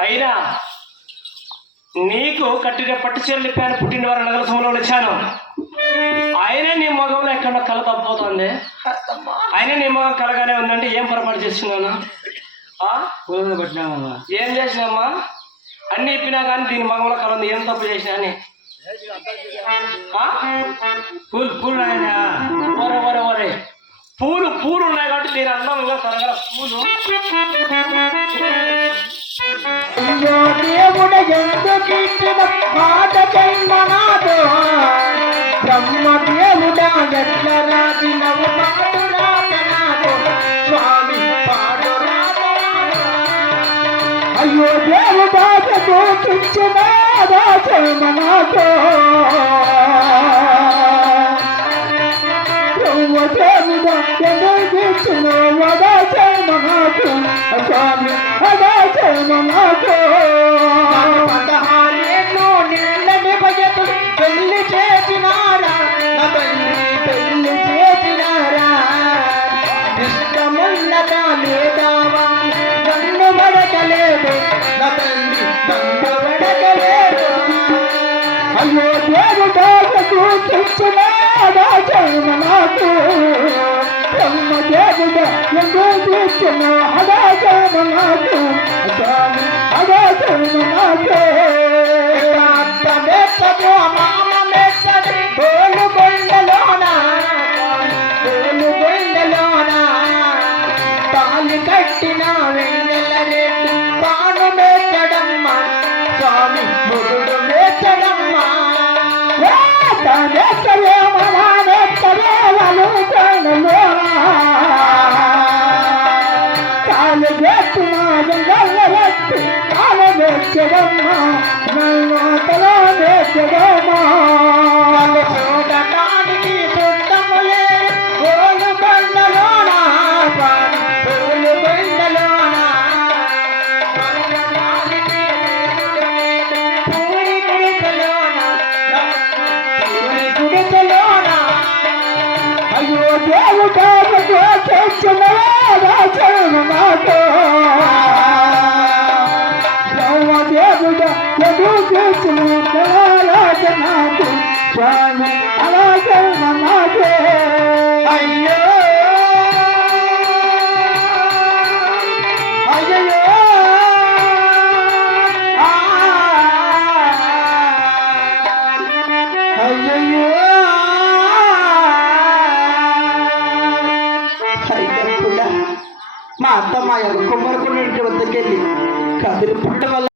అయినా నీకు కట్టిన పట్టు చీరలు ఇప్పాను, పుట్టిన వారు నగర సమయంలో వచ్చాను. అయినా నీ మగంలో ఎక్కడో కళ తప్పిపోతుంది. అయినా నీ మగం కలగానే ఉందంటే ఏం పొరపాటు చేస్తున్నాను? ఏం చేసినామ్మా? అన్ని ఇప్పినా కానీ దీని మగంలో కళ ఉంది. ఏం తప్పు చేసినా అని పూలు పూలు ఉన్నాయి కాబట్టి దీని అందంగా త్వరగా పూలు. దేవుడ ఎందుకిచ్చిన మాట జన్మనాథో బ్రహ్మదేవుడ ఎట్ల రాజినవు పాడు రాతనాథో స్వామి పాడు రాతనాథో. అయ్యో దేవుడా ఎందుకిచ్చిన జన్మనాథో బ్రహ్మదేవుడ ఎందుకిచ్చిన జన్మనాథో స్వామి పదహారేళ్ళు నిన్నటి భయతులు పెళ్లి చేసినారా నా తల్లి పెళ్లి చేసినారా ఇష్టమున్నదా లేదావా నన్ను పడకలేదు నా తల్లి నన్ను పడకలేదు. అయ్యో దేవుడాకు తెచ్చినాడా జన్మనాథో బ్రహ్మదేవుడ ఎందుకు ఇచ్చిన హడా జన్మనాథో స్వామి హడా జన్మనాథో. అత్త మెత్తడు మామ మెత్తడు గోలుగొండలోన గోలుగొండలోన తాళి కట్టిన వెన్నెల రెడ్డి పాను మెత్తడమ్మ స్వామి ముగుడు మెత్తడమ్మ. చూడటానికి చుట్టములే గోలుగొండలోన గోలుగొండలోన పూరి గుడిసెలోన పూరి గుడిసెలోన. అయ్యో దేవుడా తెచ్చిన జన్మనాథో బ్రహ్మదేవుడ ఎందుకిచ్చిన జన్మనాథో స్వామి అలా జన్మనాథో. అయ్యో అయ్యో అయ్యో మా అత్తమ్మ కుమ్మరకున్న ఇంటి వద్దకెళ్ళి కదిరి పుట్ట వల్ల